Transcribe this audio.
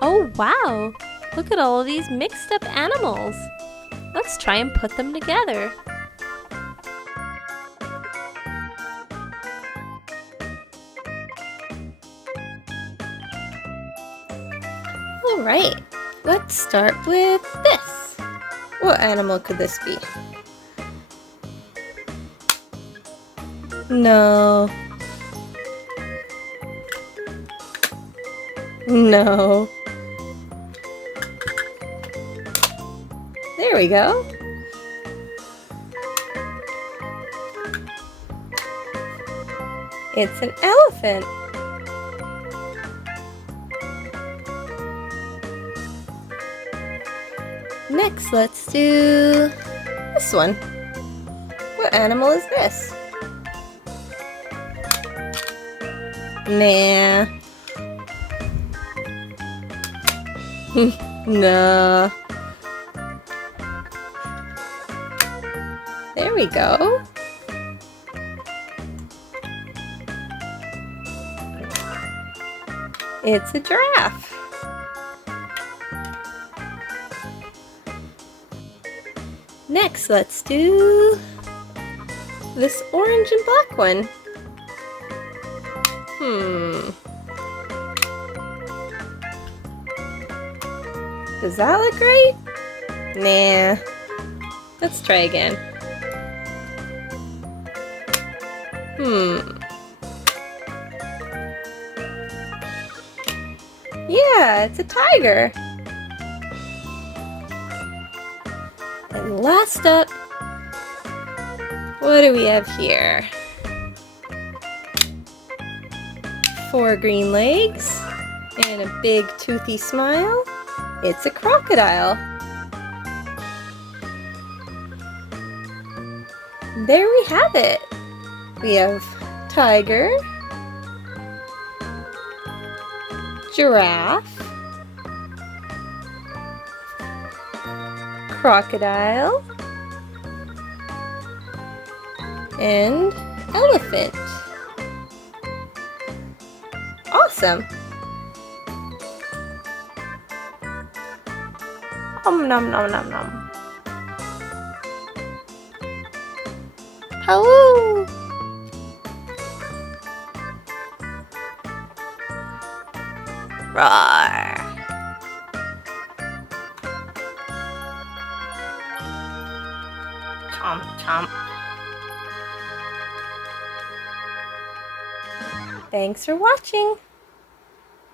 Oh wow! Look at all of these mixed up animals. Let's try and put them together. Alright, let's start with this. What animal could this be? No. No. There we go. It's an elephant. Next, let's do this one. What animal is this? Nah. No. There we go. It's a giraffe. Next, let's do this orange and black one. Does that look right? Nah. Let's try again. Yeah, it's a tiger. And last up, what do we have here? 4 green legs and a big toothy smile. It's a crocodile. There we have it. We have tiger, giraffe, crocodile, and elephant. Awesome! Nom nom nom nom. Hello! Roar! Chomp chomp. Thanks for watching!